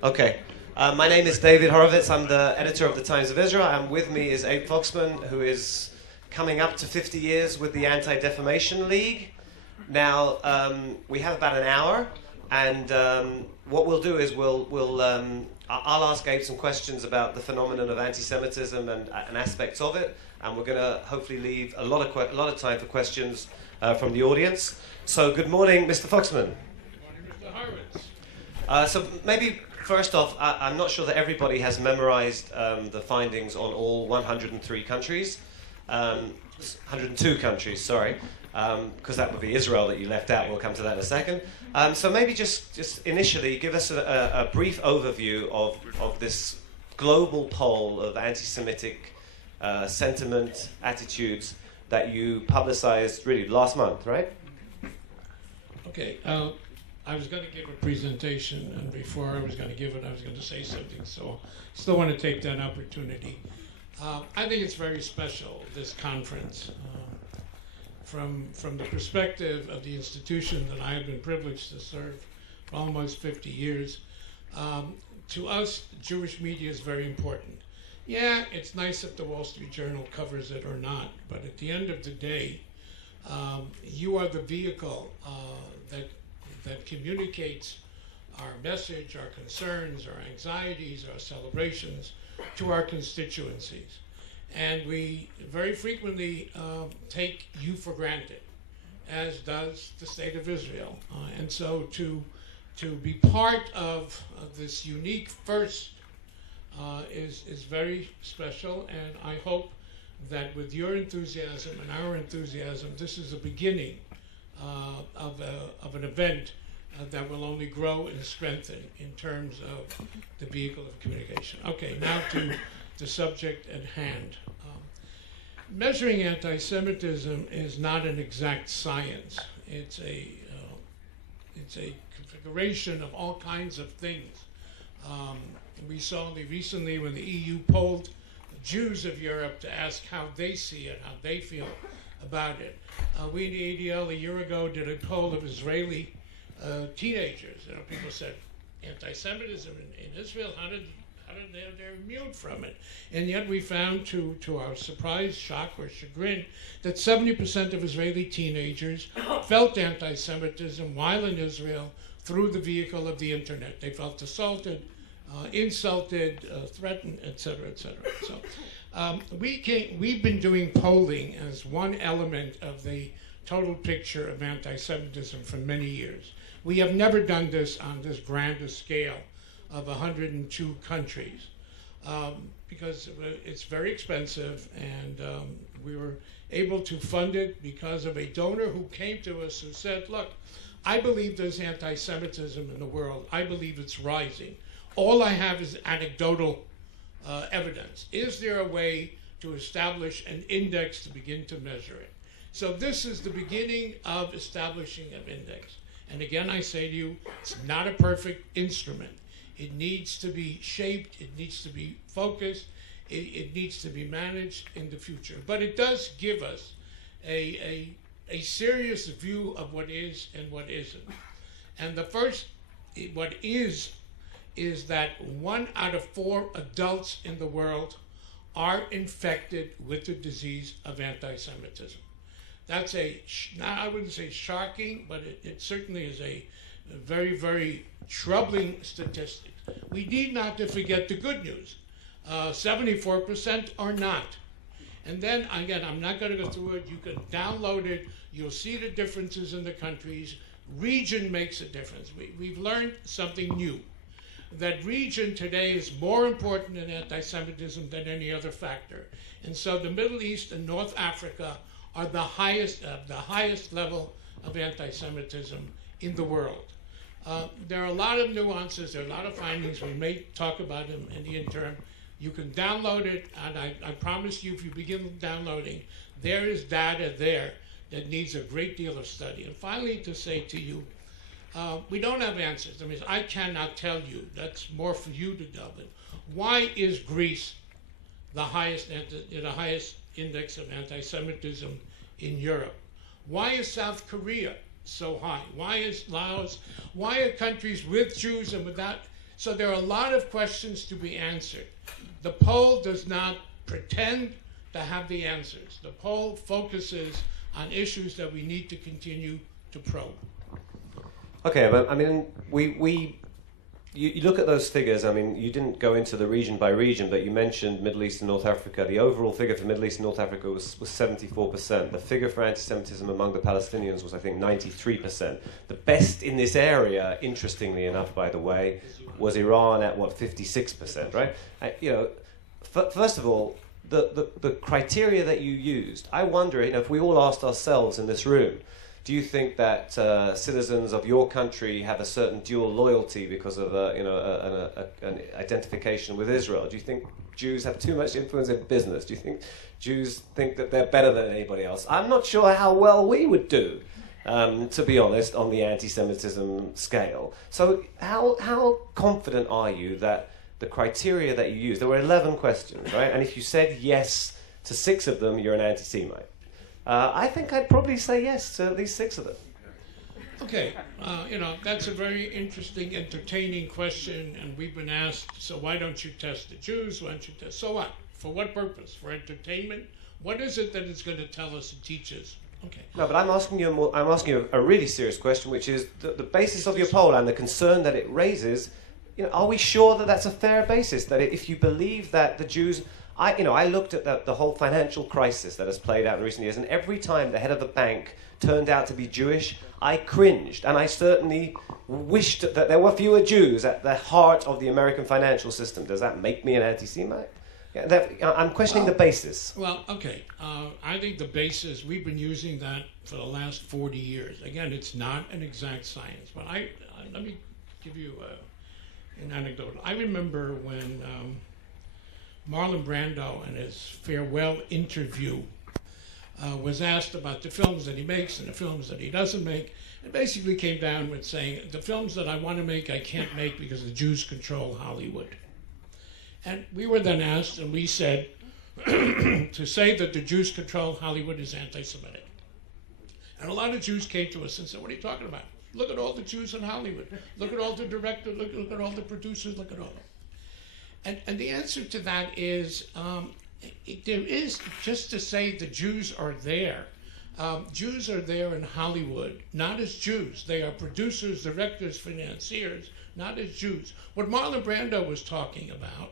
Okay. My name is David Horowitz. I'm the editor of the Times of Israel, and with me is Abe Foxman, who is coming up to 50 years with the Anti-Defamation League. Now, we have about an hour, and what we'll do is I'll ask Abe some questions about the phenomenon of anti-Semitism and aspects of it, and we're going to hopefully leave a lot of time for questions from the audience. So, good morning, Mr. Foxman. Good morning, Mr. Horowitz. So maybe first off, I'm not sure that everybody has memorized the findings on all 103 countries, 102 countries, sorry, because that would be Israel that you left out. We'll come to that in a second. So maybe just initially give us a brief overview of this global poll of anti-Semitic sentiment, attitudes that you publicized really last month, right? Okay. I was going to give a presentation, and before I was going to give it, I was going to say something, so I still want to take that opportunity. I think it's very special, this conference, from the perspective of the institution that I have been privileged to serve for almost 50 years. To us, Jewish media is very important. Yeah, it's nice if the Wall Street Journal covers it or not, but at the end of the day, you are the vehicle that communicates our message, our concerns, our anxieties, our celebrations to our constituencies. And we very frequently take you for granted, as does the state of Israel. And so to be part of this unique first is very special, and I hope that with your enthusiasm and our enthusiasm, this is the beginning of an event that will only grow and strengthen in terms of the vehicle of communication. Okay, now to the subject at hand. Measuring anti-Semitism is not an exact science. It's a configuration of all kinds of things. We saw only recently when the EU polled Jews of Europe to ask how they see it, how they feel about it. We in the ADL a year ago did a poll of Israeli teenagers. People said, anti-Semitism in Israel, how did they're immune from it? And yet we found, to our surprise, shock, or chagrin, that 70% of Israeli teenagers felt anti-Semitism while in Israel through the vehicle of the internet. They felt assaulted, insulted, threatened, etc., etc. So we've been doing polling as one element of the total picture of anti-Semitism for many years. We have never done this on this grander scale of 102 countries because it's very expensive, and we were able to fund it because of a donor who came to us who said, look, I believe there's anti-Semitism in the world. I believe it's rising. All I have is anecdotal evidence. Is there a way to establish an index to begin to measure it? So this is the beginning of establishing an index. And again, I say to you, it's not a perfect instrument. It needs to be shaped, it needs to be focused, it needs to be managed in the future. But it does give us a serious view of what is and what isn't. And the first, what is that 1 out of 4 adults in the world are infected with the disease of anti-Semitism. That's I wouldn't say shocking, but it certainly is a very, very troubling statistic. We need not to forget the good news. 74% are not. And then, again, I'm not going to go through it. You can download it. You'll see the differences in the countries. Region makes a difference. We've learned something new. That region today is more important in anti-Semitism than any other factor. And so the Middle East and North Africa are the highest level of anti-Semitism in the world. There are a lot of nuances, there are a lot of findings. We may talk about them in the interim. You can download it, and I promise you, if you begin downloading, there is data there that needs a great deal of study. And finally, to say to you, we don't have answers. I mean, I cannot tell you. That's more for you to delve in. Why is Greece the highest index of anti-Semitism in Europe? Why is South Korea so high? Why is Laos? Why are countries with Jews and without So there are a lot of questions to be answered. The poll does not pretend to have the answers. The poll focuses on issues that we need to continue to probe. Okay, but I mean, you look at those figures. I mean, you didn't go into the region by region, but you mentioned Middle East and North Africa. The overall figure for Middle East and North Africa was 74%. The figure for anti-Semitism among the Palestinians was, I think, 93%. The best in this area, interestingly enough, by the way, was Iran at, what, 56%, right? First of all, the criteria that you used, I wonder, if we all asked ourselves in this room, do you think that citizens of your country have a certain dual loyalty because of an identification with Israel? Do you think Jews have too much influence in business? Do you think Jews think that they're better than anybody else? I'm not sure how well we would do, to be honest, on the anti-Semitism scale. So how confident are you that the criteria that you used, there were 11 questions, right? And if you said yes to 6 of them, you're an anti-Semite. I think I'd probably say yes to at least 6 of them. Okay, that's a very interesting, entertaining question, and we've been asked, so why don't you test the Jews? Why don't you test? So what? For what purpose? For entertainment? What is it that it's going to tell us and teach us? Okay. No, but I'm asking you a really serious question, which is the basis of your poll and the concern that it raises. Are we sure that that's a fair basis? That if you believe that the Jews... I looked at the whole financial crisis that has played out in recent years, and every time the head of a bank turned out to be Jewish, I cringed, and I certainly wished that there were fewer Jews at the heart of the American financial system. Does that make me an anti-Semite? I'm questioning the basis. Well, okay. I think the basis, we've been using that for the last 40 years. Again, it's not an exact science, but let me give you an anecdote. I remember when... Marlon Brando, in his farewell interview, was asked about the films that he makes and the films that he doesn't make, and basically came down with saying, the films that I want to make, I can't make because the Jews control Hollywood. And we were then asked, and we said, to say that the Jews control Hollywood is anti-Semitic. And a lot of Jews came to us and said, what are you talking about? Look at all the Jews in Hollywood. Look at all the directors, look at all the producers, look at all of them. And the answer to that is, there is, just to say the Jews are there. Jews are there in Hollywood, not as Jews. They are producers, directors, financiers, not as Jews. What Marlon Brando was talking about,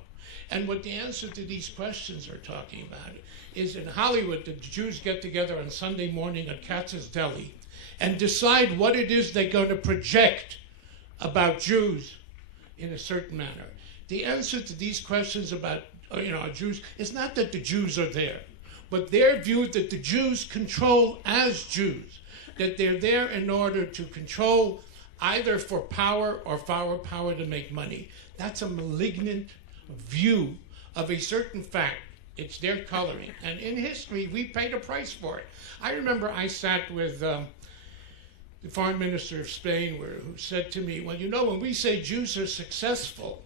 and what the answer to these questions are talking about, is in Hollywood, the Jews get together on Sunday morning at Katz's Deli and decide what it is they're going to project about Jews in a certain manner. The answer to these questions about Jews is not that the Jews are there, but their view that the Jews control as Jews, that they're there in order to control either for power or for power to make money. That's a malignant view of a certain fact. It's their coloring. And in history, we paid a price for it. I remember I sat with the foreign minister of Spain who said to me, well, when we say Jews are successful,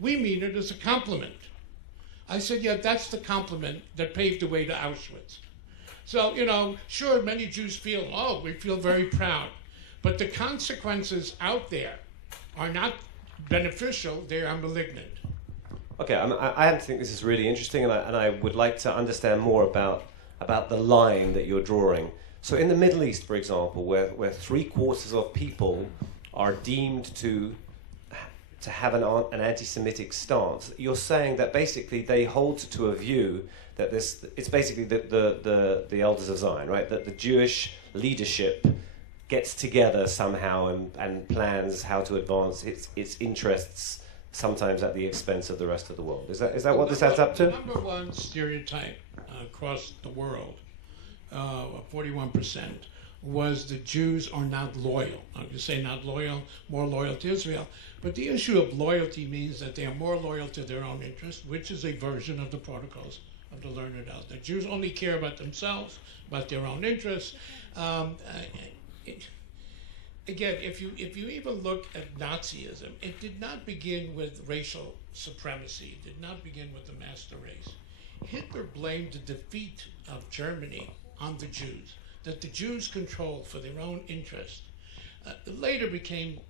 we mean it as a compliment. I said, yeah, that's the compliment that paved the way to Auschwitz. So, sure, many Jews feel, we feel very proud. But the consequences out there are not beneficial, they are malignant. Okay, I think this is really interesting, and I would like to understand more about the line that you're drawing. So in the Middle East, for example, where 3/4 of people are deemed to have an anti-Semitic stance, you're saying that basically they hold to a view that it's basically the elders of Zion, right? That the Jewish leadership gets together somehow and plans how to advance its interests, sometimes at the expense of the rest of the world. Is that what this adds up to? The number one stereotype across the world, 41%, was the Jews are not loyal. I'm going to say not loyal, more loyal to Israel. But the issue of loyalty means that they are more loyal to their own interest, which is a version of the protocols of the learned out. The Jews only care about themselves, about their own interests. Again, if you even look at Nazism, it did not begin with racial supremacy. It did not begin with the master race. Hitler blamed the defeat of Germany on the Jews, that the Jews controlled for their own interest. It later became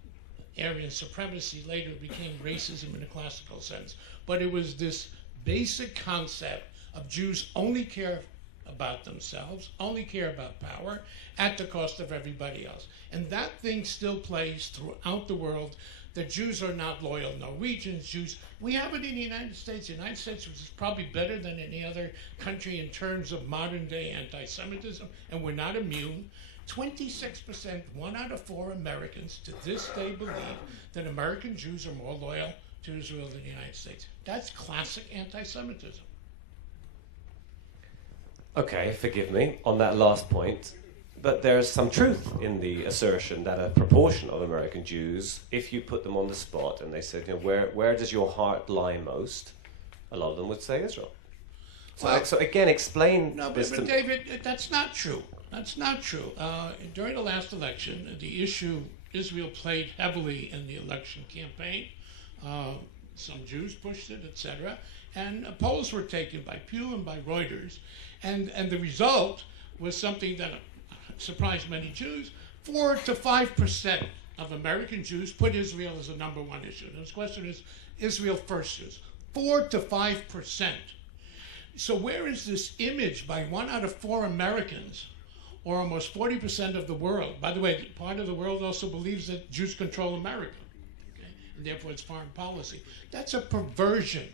Aryan supremacy later became racism in a classical sense. But it was this basic concept of Jews only care about themselves, only care about power, at the cost of everybody else. And that thing still plays throughout the world. The Jews are not loyal Norwegians, Jews. We have it in the United States. The United States, which is probably better than any other country in terms of modern day anti-Semitism, and we're not immune. 26%, 1 out of 4 Americans to this day believe that American Jews are more loyal to Israel than the United States. That's classic anti-Semitism. Okay, forgive me on that last point, but there's some truth in the assertion that a proportion of American Jews, if you put them on the spot and they said, you know, where does your heart lie most? A lot of them would say Israel. So, Well, so again, explain No, this but to David, that's not true. That's not true. During the last election, the issue, Israel played heavily in the election campaign. Some Jews pushed it, etc. And polls were taken by Pew and by Reuters. And the result was something that surprised many Jews. 4 to 5% of American Jews put Israel as a #1 issue. And the question is, Israel first is 4 to 5%. So where is this image by 1 out of 4 Americans, or almost 40% of the world? By the way, part of the world also believes that Jews control America, okay? And therefore it's foreign policy. That's a perversion.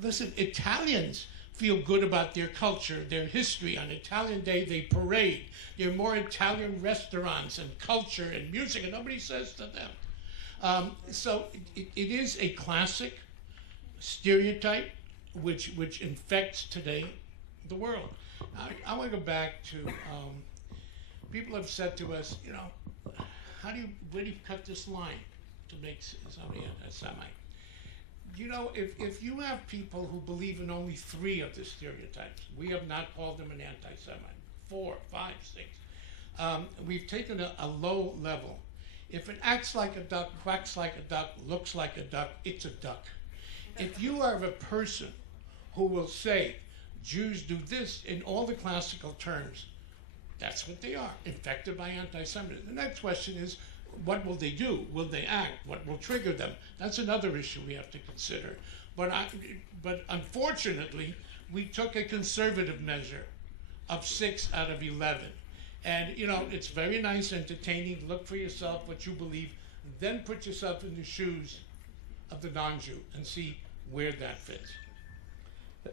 Listen, Italians feel good about their culture, their history. On Italian Day, they parade. There are more Italian restaurants and culture and music, and nobody says to them. So it is a classic stereotype which infects today the world. I want to go back to, people have said to us, you know, where do you cut this line to make somebody a Semite? You know, if you have people who believe in only 3 of the stereotypes, we have not called them an anti-Semite, 4, 5, 6. We've taken a low level. If it acts like a duck, quacks like a duck, looks like a duck, it's a duck. If you are a person who will say, Jews do this in all the classical terms, that's what they are, infected by anti-Semitism. The next question is, what will they do? Will they act? What will trigger them? That's another issue we have to consider. But unfortunately, we took a conservative measure of 6 out of 11. And, you know, it's very nice, entertaining. Look for yourself what you believe. Then put yourself in the shoes of the non-Jew and see where that fits.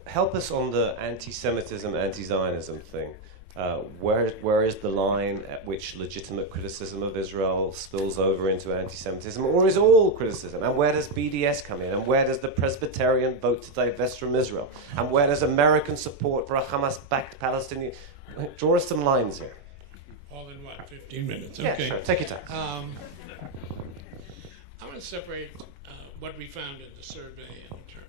help us on the anti-Semitism, anti-Zionism thing. Where is the line at which legitimate criticism of Israel spills over into anti-Semitism, or is all criticism? And where does BDS come in? And where does the Presbyterian vote to divest from Israel? And where does American support for a Hamas-backed Palestinian? Draw us some lines here. All in what, 15 minutes? Yeah, Okay. sure. Take your time. I want to separate what we found in the survey in terms.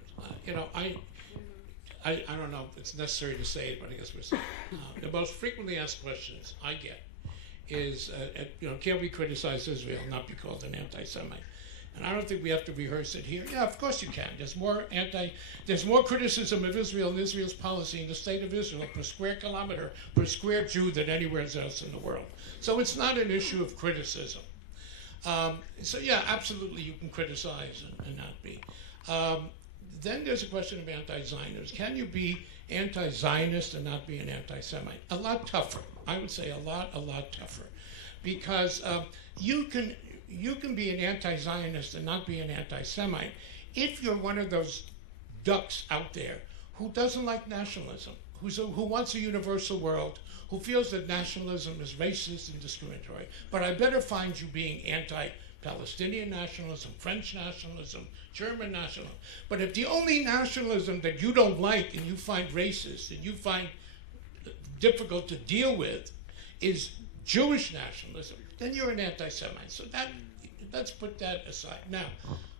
I don't know if it's necessary to say it, but I guess we're saying the most frequently asked questions I get is, can we criticize Israel and not be called an anti-Semite? And I don't think we have to rehearse it here. Yeah, of course you can. There's more criticism of Israel and Israel's policy in the state of Israel per square kilometer, per square Jew than anywhere else in the world. So it's not an issue of criticism. So yeah, absolutely you can criticize and not be. Then there's a question of anti-Zionism. Can you be anti-Zionist and not be an anti-Semite? A lot tougher. I would say a lot tougher. Because you can be an anti-Zionist and not be an anti-Semite if you're one of those ducks out there who doesn't like nationalism, who wants a universal world, who feels that nationalism is racist and discriminatory. But I better find you being anti-Palestinian nationalism, French nationalism, German nationalism. But if the only nationalism that you don't like and you find racist and you find difficult to deal with is Jewish nationalism, then you're an anti-Semite. So let's put that aside. Now,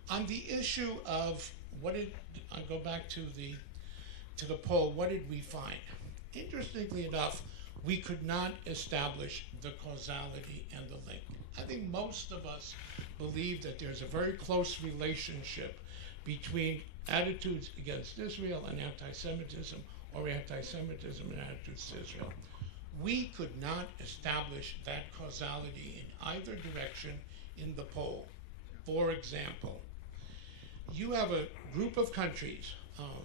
on the issue of I'll go back to the poll, what did we find? Interestingly enough, we could not establish the causality and the link. I think most of us believe that there's a very close relationship between attitudes against Israel and anti-Semitism, or anti-Semitism and attitudes to Israel. We could not establish that causality in either direction in the poll. For example, you have a group of countries,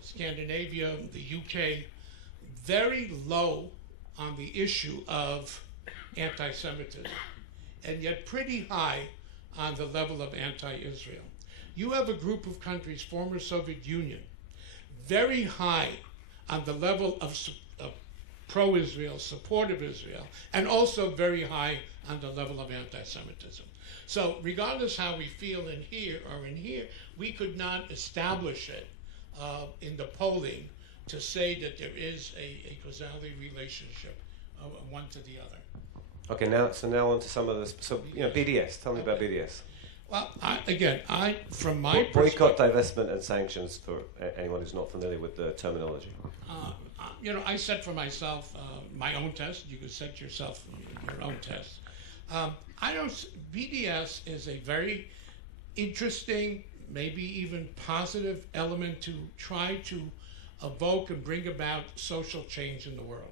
Scandinavia, the UK, very low on the issue of anti-Semitism, and yet pretty high on the level of anti-Israel. You have a group of countries, former Soviet Union, very high on the level of pro-Israel, support of Israel, and also very high on the level of anti-Semitism. So regardless how we feel in here or in here, we could not establish it in the polling to say that there is a causality relationship of one to the other. Okay, now on to some of the, BDS, tell me about BDS. Well, from my boycott, divestment, and sanctions for anyone who's not familiar with the terminology. I set for myself my own test. You could set yourself your own test. BDS is a very interesting, maybe even positive element to try to evoke and bring about social change in the world.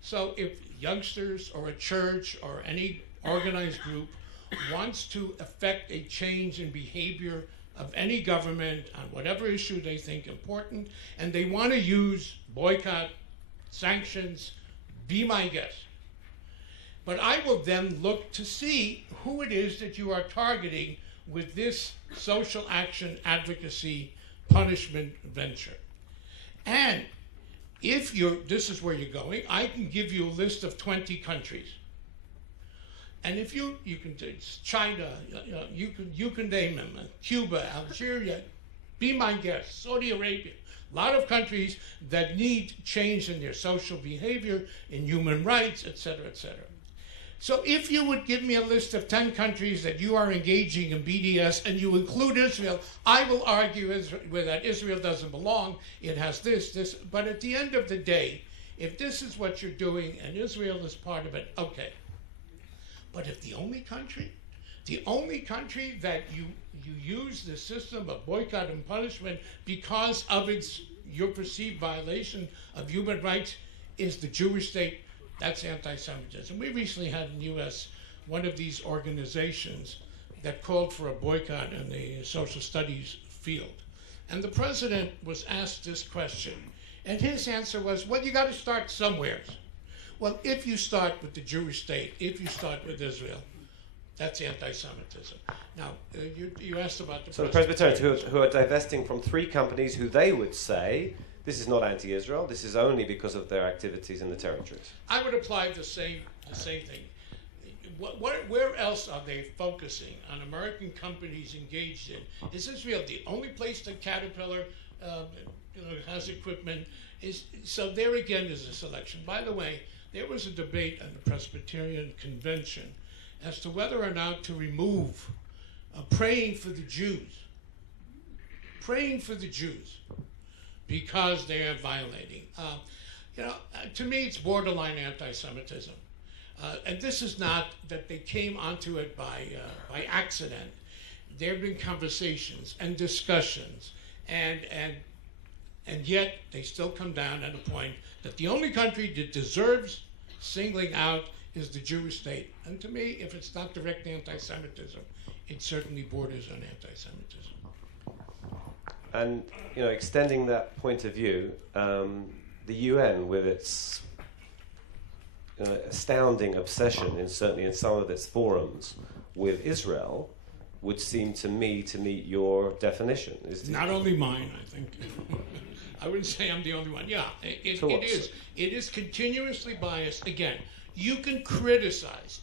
So if youngsters or a church or any organized group wants to affect a change in behavior of any government on whatever issue they think important, and they want to use boycott, sanctions, be my guest. But I will then look to see who it is that you are targeting with this social action, advocacy, punishment venture. And if this is where you're going, I can give you a list of 20 countries. And if you can do China, you can name them, Cuba, Algeria, be my guest, Saudi Arabia, a lot of countries that need change in their social behavior, in human rights, et cetera, et cetera. So if you would give me a list of 10 countries that you are engaging in BDS and you include Israel, I will argue that Israel doesn't belong, it has this, but at the end of the day, if this is what you're doing and Israel is part of it, okay. But if the only country that you use the system of boycott and punishment because of your perceived violation of human rights is the Jewish state, that's anti-Semitism. We recently had in the U.S. one of these organizations that called for a boycott in the social studies field. And the president was asked this question, and his answer was, well, you got to start somewhere. Well, if you start with the Jewish state, if you start with Israel, that's anti-Semitism. Now, you asked about the So the Presbyterians who are divesting from 3 companies who they would say, this is not anti-Israel, this is only because of their activities in the territories. I would apply the same thing. Where else are they focusing on American companies engaged in? Is Israel the only place that Caterpillar has equipment? So there again is a selection. By the way, there was a debate on the Presbyterian Convention as to whether or not to remove praying for the Jews. Praying for the Jews because they are violating. To me, it's borderline anti-Semitism. And this is not that they came onto it by accident. There have been conversations and discussions, and yet they still come down at a point that the only country that deserves singling out is the Jewish state. And to me, if it's not direct anti-Semitism, it certainly borders on anti-Semitism. And extending that point of view, the UN, with its astounding obsession, certainly in some of its forums, with Israel, would seem to me to meet your definition. Not only mine, I think. I wouldn't say I'm the only one. Yeah, it is. It is continuously biased. Again, you can criticize.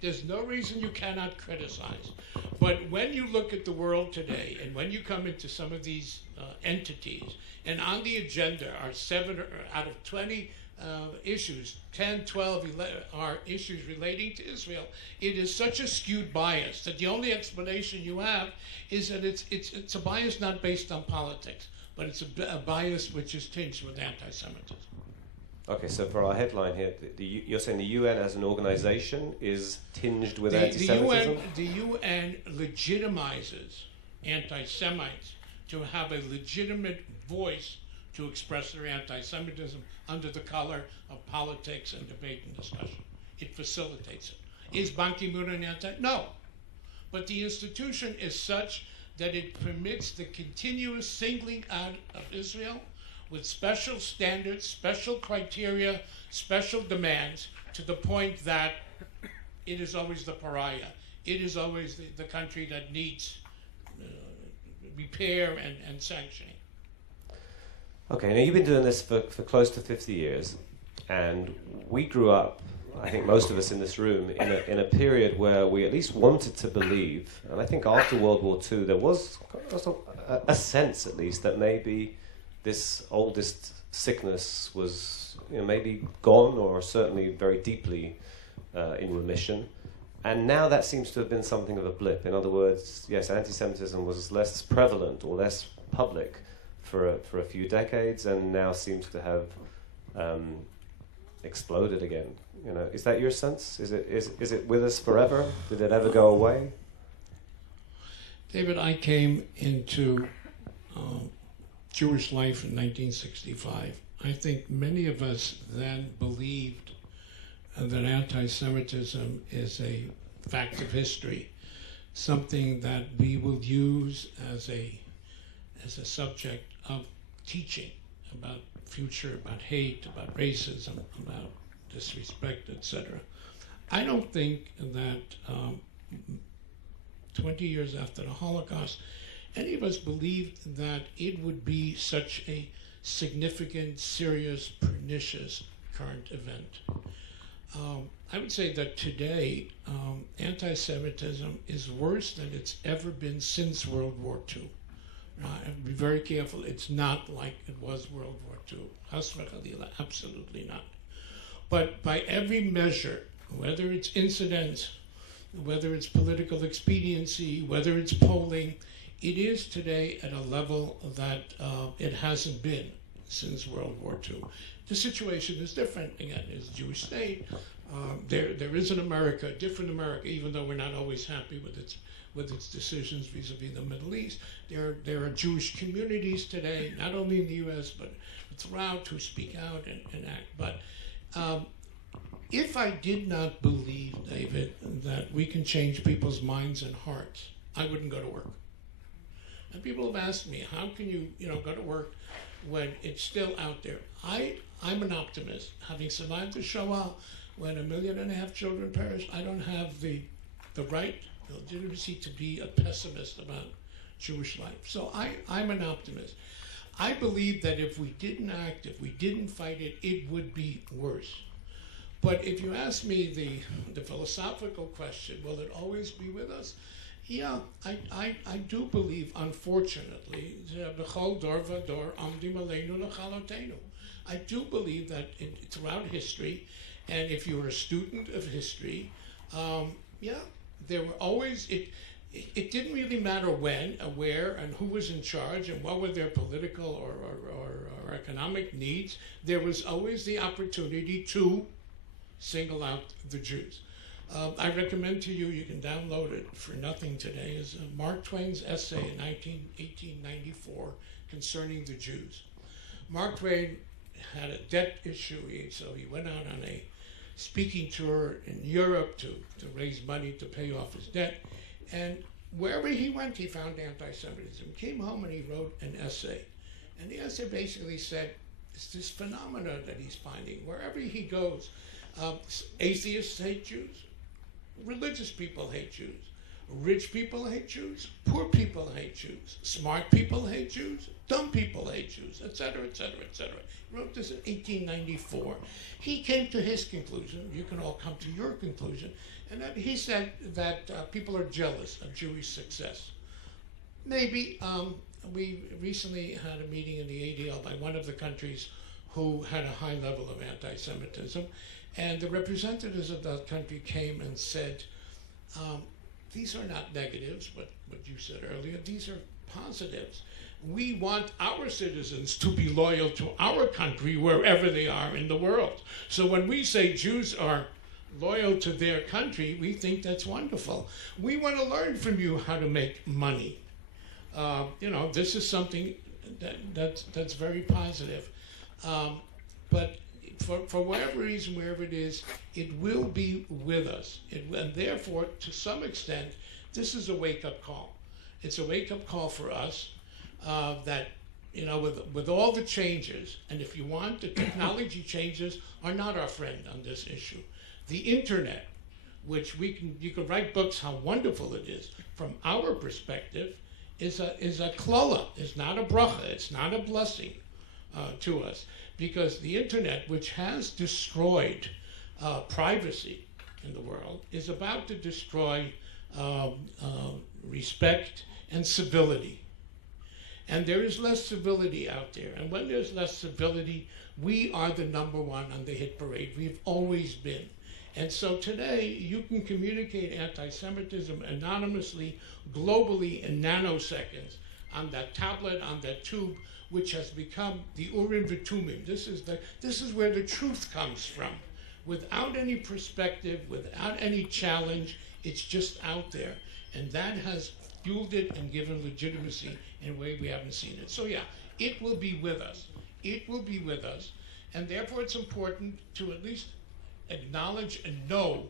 There's no reason you cannot criticize. But when you look at the world today, and when you come into some of these entities, and on the agenda are 7 out of 20 issues, 10, 12 are issues relating to Israel, it is such a skewed bias that the only explanation you have is that it's a bias not based on politics, but it's a bias which is tinged with anti-Semitism. Okay, so for our headline here, you're saying the UN as an organization is tinged with anti-Semitism? The UN legitimizes anti-Semites to have a legitimate voice to express their anti-Semitism under the color of politics and debate and discussion. It facilitates it. Is Ban Ki-moon an anti? No. but the institution is such that it permits the continuous singling out of Israel with special standards, special criteria, special demands, to the point that it is always the pariah. It is always the country that needs repair and sanctioning. Okay, now you've been doing this for close to 50 years, and we grew up, I think most of us in this room, in a period where we at least wanted to believe, and I think after World War II there was a sense at least that maybe this oldest sickness was maybe gone, or certainly very deeply in remission. And now that seems to have been something of a blip. In other words, yes, anti-Semitism was less prevalent or less public for a few decades, and now seems to have exploded again. Is that your sense? Is it with us forever? Did it ever go away? David, I came into Jewish life in 1965. I think many of us then believed that anti-Semitism is a fact of history, something that we will use as a subject of teaching about future, about hate, about racism, about disrespect, etc. I don't think that 20 years after the Holocaust, any of us believed that it would be such a significant, serious, pernicious current event. I would say that today, anti-Semitism is worse than it's ever been since World War II. Be very careful. It's not like it was World War II. Absolutely not. But by every measure, whether it's incidents, whether it's political expediency, whether it's polling, it is today at a level that it hasn't been since World War II. The situation is different. Again, it's a Jewish state. There is an America, a different America, even though we're not always happy with its decisions vis-a-vis the Middle East. There are Jewish communities today, not only in the U.S., but throughout, who speak out and act. But if I did not believe, David, that we can change people's minds and hearts, I wouldn't go to work. And people have asked me, how can you go to work when it's still out there? I'm an optimist. Having survived the Shoah, when 1.5 million children perished, I don't have the right, the legitimacy to be a pessimist about Jewish life. So I'm an optimist. I believe that if we didn't act, if we didn't fight it, it would be worse. But if you ask me the philosophical question, will it always be with us? Yeah, I do believe, unfortunately, I do believe that throughout history, and if you're a student of history, there were always, it didn't really matter when, where, and who was in charge, and what were their political or economic needs. There was always the opportunity to single out the Jews. I recommend to you, you can download it for nothing today, is Mark Twain's essay in 1894 concerning the Jews. Mark Twain had a debt issue, so he went out on a speaking tour in Europe to raise money to pay off his debt. And wherever he went, he found anti-Semitism. Came home and he wrote an essay. And the essay basically said, it's this phenomena that he's finding. Wherever he goes, atheists hate Jews, religious people hate Jews, rich people hate Jews, poor people hate Jews, smart people hate Jews, dumb people hate Jews, etc., etc., etc. He wrote this in 1894. He came to his conclusion. You can all come to your conclusion. And that he said that people are jealous of Jewish success. Maybe we recently had a meeting in the ADL by one of the countries who had a high level of anti-Semitism. And the representatives of that country came and said, these are not negatives, but what you said earlier, these are positives. We want our citizens to be loyal to our country wherever they are in the world. So when we say Jews are loyal to their country, we think that's wonderful. We want to learn from you how to make money. This is something that's very positive. But for whatever reason, wherever it is, it will be with us. And therefore, to some extent, This is a wake-up call. It's a wake-up call for us that, with all the changes, and if you want, the technology changes are not our friend on this issue. The internet, which you can write books how wonderful it is, from our perspective, is a klala, is not a bracha, it's not a blessing to us, because the internet, which has destroyed privacy in the world, is about to destroy respect and civility. And there is less civility out there. And when there's less civility, we are the number one on the hit parade. We've always been. And so today, you can communicate anti-Semitism anonymously, globally, in nanoseconds, on that tablet, on that tube, which has become the Urim V'Tumim. This is where the truth comes from. Without any perspective, without any challenge, it's just out there. And that has fueled it and given legitimacy in a way we haven't seen it. So yeah, it will be with us. It will be with us. And therefore it's important to at least acknowledge and know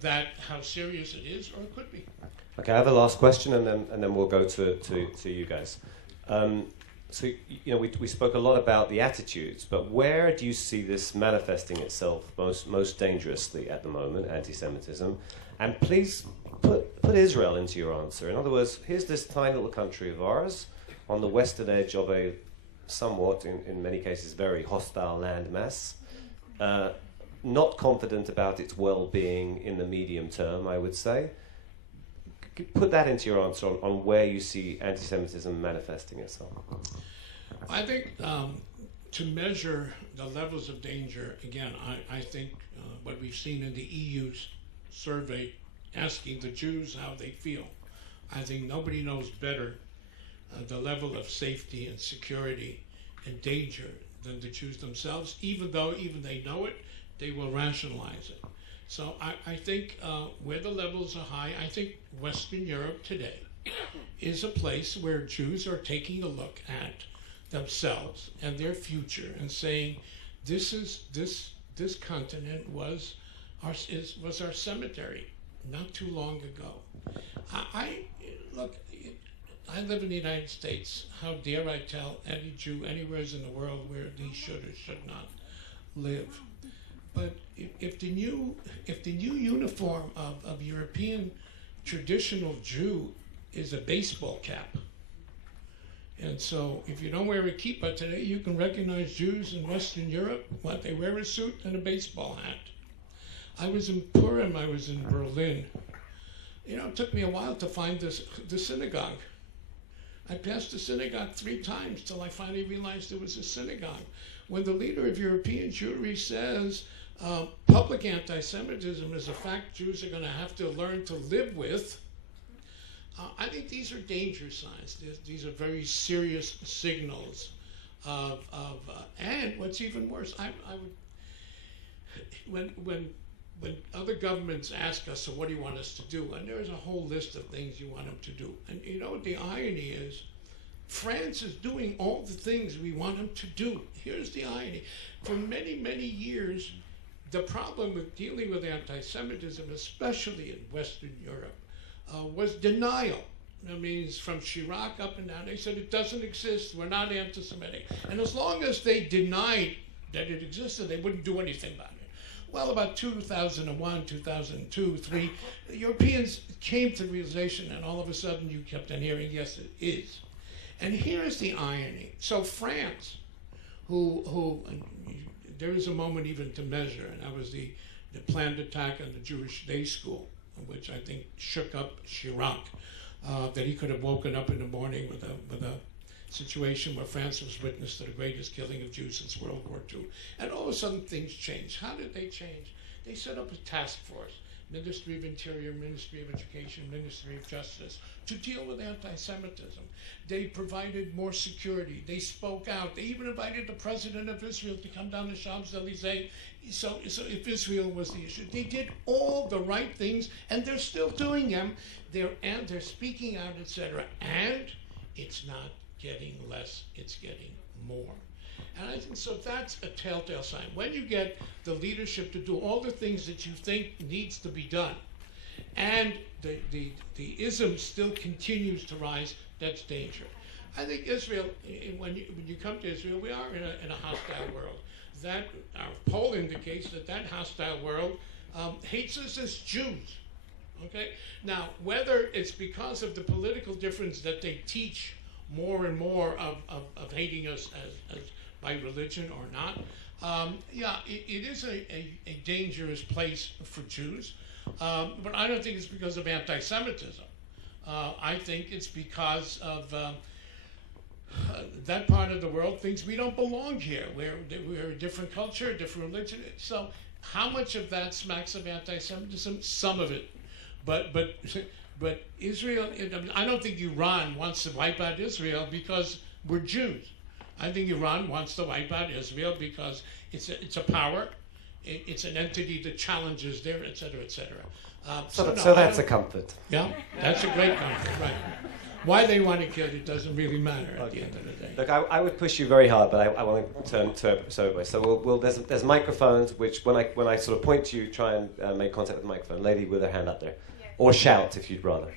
that how serious it is, or it could be. Okay, I have a last question, and then we'll go to you guys. So we spoke a lot about the attitudes, but where do you see this manifesting itself most dangerously at the moment, anti-Semitism? And please put Israel into your answer. In other words, here's this tiny little country of ours on the western edge of a somewhat, in many cases, very hostile landmass, not confident about its well-being in the medium term, I would say. Put that into your answer on where you see anti-Semitism manifesting itself. I think to measure the levels of danger, again, I think what we've seen in the EU's survey asking the Jews how they feel, I think nobody knows better the level of safety and security and danger than the Jews themselves, even though they know it, they will rationalize it. So I think where the levels are high, I think Western Europe today is a place where Jews are taking a look at themselves and their future and saying, this continent was our cemetery not too long ago. I live in the United States. How dare I tell any Jew anywhere in the world where he should or should not live? But if the new uniform of European traditional Jew is a baseball cap, and so if you don't wear a kippah today, you can recognize Jews in Western Europe. What, they wear a suit and a baseball hat. I was in Purim, I was in Berlin. It took me a while to find the synagogue. I passed the synagogue 3 times till I finally realized it was a synagogue. When the leader of European Jewry says public anti-Semitism is a fact Jews are going to have to learn to live with, I think these are danger signs. These are very serious signals and what's even worse, I would, when other governments ask us, so what do you want us to do? And there's a whole list of things you want them to do. And you know what the irony is? France is doing all the things we want them to do. Here's the irony. For many, many years, the problem with dealing with anti-Semitism, especially in Western Europe, was denial. That means from Chirac up and down, they said it doesn't exist, we're not anti-Semitic. And as long as they denied that it existed, they wouldn't do anything about it. Well, about 2001, 2002, 2003, the Europeans came to the realization, and all of a sudden you kept on hearing, yes, it is. And here's the irony. So France, who there is a moment even to measure, and that was the planned attack on the Jewish day school, which I think shook up Chirac, that he could have woken up in the morning with a situation where France was witness to the greatest killing of Jews since World War II. And all of a sudden things changed. How did they change? They set up a task force, Ministry of Interior, Ministry of Education, Ministry of Justice, to deal with anti-Semitism. They provided more security. They spoke out. They even invited the president of Israel to come down to Champs-Élysées. So if Israel was the issue, they did all the right things, and they're still doing them. They're speaking out, etc. And it's not getting less, it's getting more. And I think so that's a telltale sign. When you get the leadership to do all the things that you think needs to be done, and the ism still continues to rise, that's danger. I think Israel, when you come to Israel, we are in a hostile world. That our poll indicates that hostile world hates us as Jews. Okay? Now, whether it's because of the political difference that they teach more and more of hating us as by religion or not, yeah, it is a dangerous place for Jews. But I don't think it's because of anti-Semitism. I think it's because of that part of the world thinks we don't belong here. We're a different culture, a different religion. So how much of that smacks of anti-Semitism? Some of it. But Israel, I don't think Iran wants to wipe out Israel because we're Jews. I think Iran wants to wipe out Israel because it's a power, it's an entity that challenges there, et cetera, et cetera. So that's a comfort. Yeah, that's a great comfort, right. Why they want to kill it doesn't really matter at the end of the day. Look, I would push you very hard, but I want to turn so away. So there's microphones, which when I sort of point to you, try and make contact with the microphone. Lady with her hand up there. Yes. Or shout if you'd rather.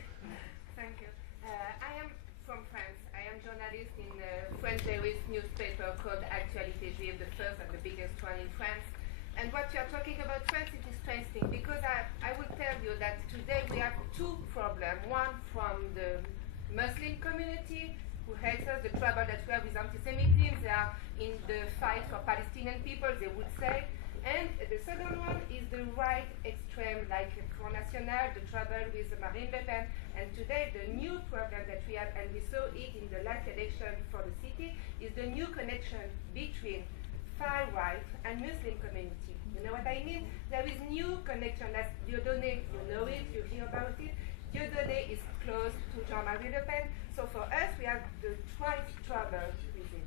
Thank you. I am from France. I am journalist in a French Jewish newspaper called Actualité Juive, the first and the biggest one in France. And what you're talking about France, it is strange thing, because I will tell you that today we have two problems. One from the Muslim community who hates us, the trouble that we have with anti-Semitism. They are in the fight for Palestinian people, they would say. And the second one is the right extreme, like Front National, the trouble with Marine Le Pen. And today the new problem that we have, and we saw it in the last election for the city, is the new connection between far right and Muslim community. You know what I mean? There is new connection. That's Dieudonné, you know it, you hear about it. Dieudonné is close to Jean-Marie Le Pen. So for us, we have the twice trouble with it.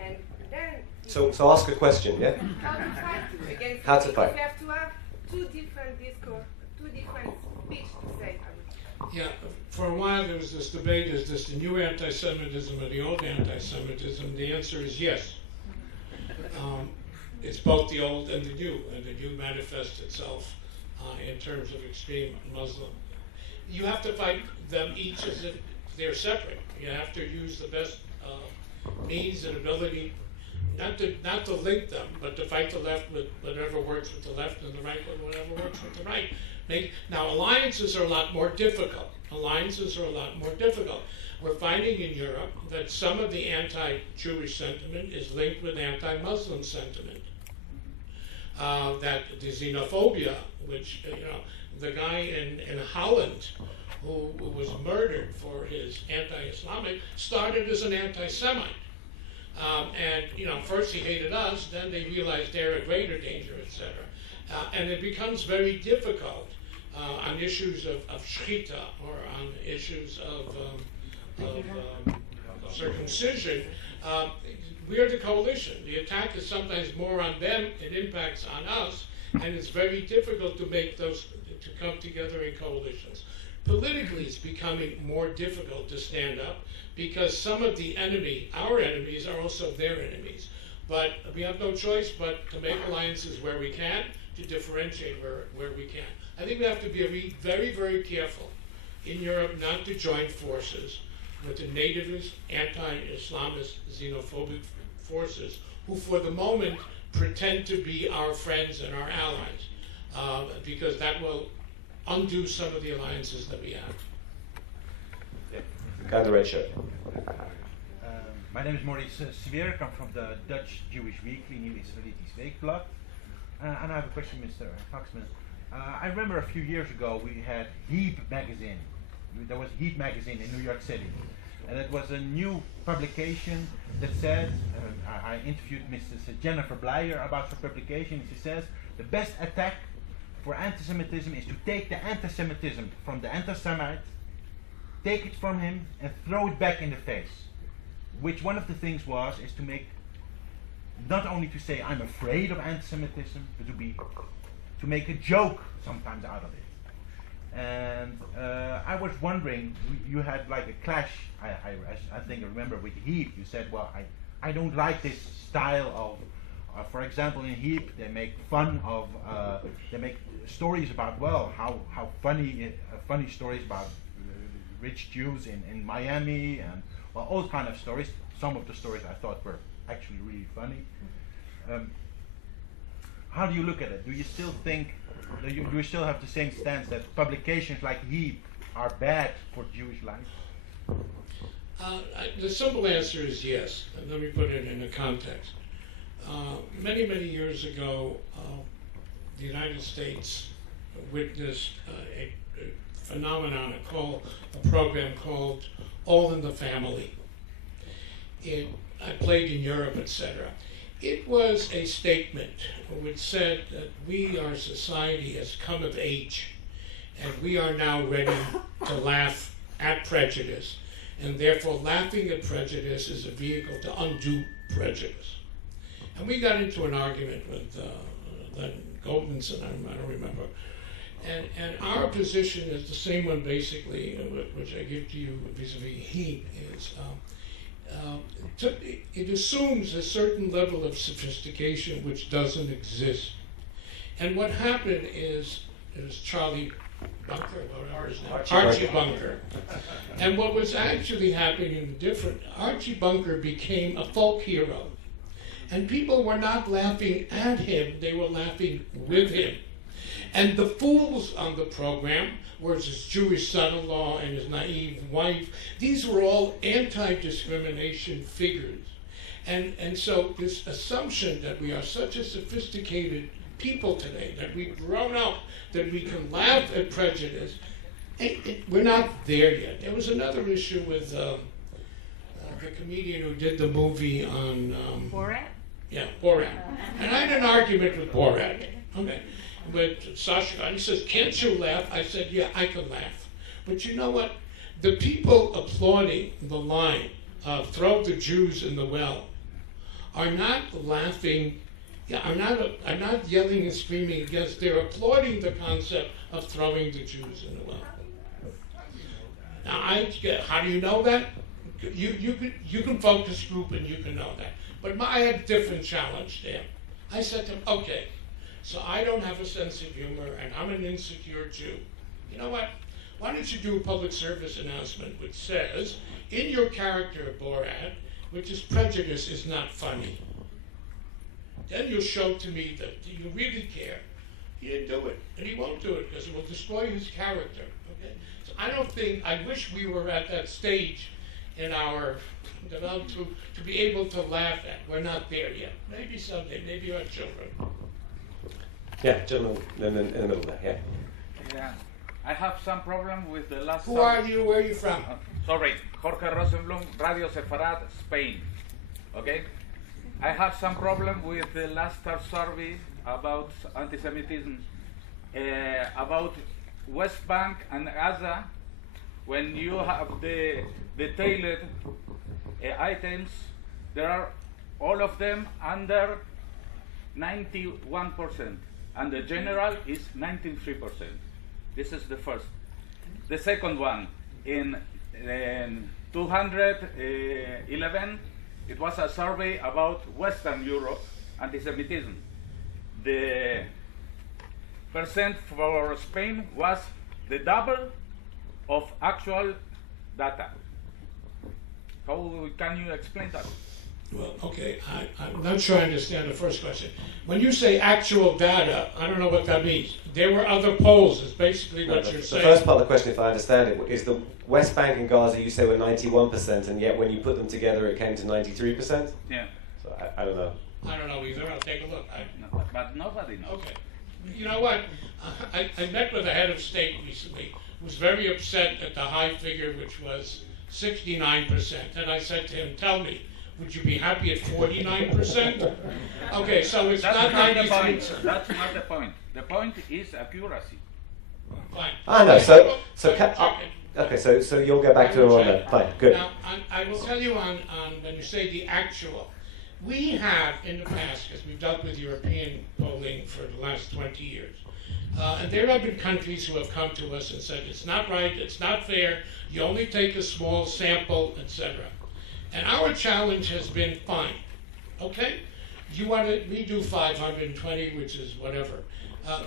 And then... So ask a question, yeah? How to fight against How to it. fight. We have to have two different discourse, two different speech to say. Yeah, for a while there was this debate, is this the new anti-Semitism or the old anti-Semitism? The answer is yes. It's both the old and the new manifests itself in terms of extreme Muslim. You have to fight them each as if they're separate. You have to use the best means and ability, not to link them, but to fight the left with whatever works with the left and the right with whatever works with the right. Now, alliances are a lot more difficult. We're finding in Europe that some of the anti-Jewish sentiment is linked with anti-Muslim sentiment. That the xenophobia, which, the guy in Holland who was murdered for his anti-Islamic started as an anti-Semite. And, first he hated us, then they realized they're a greater danger, etc. And it becomes very difficult on issues of shchita or on issues of circumcision. We're the coalition. The attack is sometimes more on them, it impacts on us, and it's very difficult to make those, to come together in coalitions. Politically, it's becoming more difficult to stand up because some of the our enemies are also their enemies. But we have no choice but to make alliances where we can, to differentiate where we can. I think we have to be very, very careful in Europe not to join forces with the nativist, anti-Islamist, xenophobic forces who for the moment pretend to be our friends and our allies, because that will undo some of the alliances that we have. Yeah. Guy in the red shirt. My name is Maurice Sweer. I come from the Dutch Jewish Weekly, Nieuw Israelitisch Weekblad. And I have a question, Mr. Foxman. I remember a few years ago we had Heap magazine. There was Heap magazine in New York City. And it was a new publication that said, I interviewed Mrs. Jennifer Bleyer about her publication. She says, the best attack for anti-Semitism is to take the anti-Semitism from the anti-Semite, take it from him, and throw it back in the face. Which one of the things is to make, not only to say I'm afraid of anti-Semitism, but to make a joke sometimes out of it. And I was wondering, you had like a clash, I think I remember with Heap, you said, well, I don't like this style For example, in Heap, they make fun of, they make stories about, well, how funny stories about rich Jews in Miami, and well, all kind of stories. Some of the stories I thought were actually really funny. How do you look at it? Do you still think, do you still have the same stance that publications like Heap are bad for Jewish life? The simple answer is yes. And let me put it in a context. Many, many years ago, the United States witnessed a phenomenon, a program called All in the Family. I played in Europe, etc. It was a statement which said that our society has come of age, and we are now ready to laugh at prejudice, and therefore laughing at prejudice is a vehicle to undo prejudice. And we got into an argument with Goldmanson, I don't remember. And our position is the same one, basically, which I give to you vis-a-vis Heap, is it assumes a certain level of sophistication which doesn't exist. And what happened is Charlie Bunker, whatever his name, Archie Bunker. And what was actually happening in the different, Archie Bunker became a folk hero. And people were not laughing at him, they were laughing with him. And the fools on the program were his Jewish son-in-law and his naive wife. These were all anti-discrimination figures. And so this assumption that we are such a sophisticated people today, that we've grown up, that we can laugh at prejudice, we're not there yet. There was another issue with the comedian who did the movie on... Borat? Yeah, Borat. And I had an argument with Borat. Okay. But Sasha, and he says, can't you laugh? I said, yeah, I can laugh. But you know what? The people applauding the line, throw the Jews in the well, are not laughing, are not yelling and screaming against, they're applauding the concept of throwing the Jews in the well. Now, how do you know that? You can focus group and you can know that. But I had a different challenge there. I said to him, okay, so I don't have a sense of humor, and I'm an insecure Jew. You know what? Why don't you do a public service announcement which says, in your character, Borat, which is prejudice is not funny. Then you'll show to me that you really care. He didn't do it, and he won't do it because it will destroy his character. Okay? So I wish we were at that stage in our to be able to laugh at. We're not there yet. Maybe someday, maybe our children. Yeah, gentleman in the middle there, yeah. Yeah, I have some problem with the last... Who are you? Where are you from? Sorry, Jorge Rosenblum, Radio Sefarad, Spain. Okay? I have some problem with the last survey about anti-Semitism, about West Bank and Gaza. When you have the detailed items, there are all of them under 91%. And the general is 93%. This is the first. The second one, in 211, it was a survey about Western Europe anti-Semitism. The percent for Spain was the double of actual data. How can you explain that? Well, okay, I'm not sure I understand the first question. When you say actual data, I don't know what that means. There were other polls, is basically what you're saying. The first part of the question, if I understand it, is the West Bank and Gaza, you say were 91%, and yet when you put them together it came to 93%? Yeah. So I don't know. I don't know either, I'll take a look. No, but nobody knows. Okay. You know what? I met with the head of state recently, who was very upset at the high figure, which was 69%. And I said to him, tell me, would you be happy at 49%? Okay, so it's That's not not the 93%. point. That's not the point. The point is accuracy. Fine. I know, okay, so you'll go back to on that. Fine, good. Now, I will tell you on when you say the actual, we have in the past, because we've dealt with European polling for the last 20 years, and there have been countries who have come to us and said, it's not right, it's not fair, you only take a small sample, etc. And our challenge has been fine, okay? You want to, we do 520, which is whatever.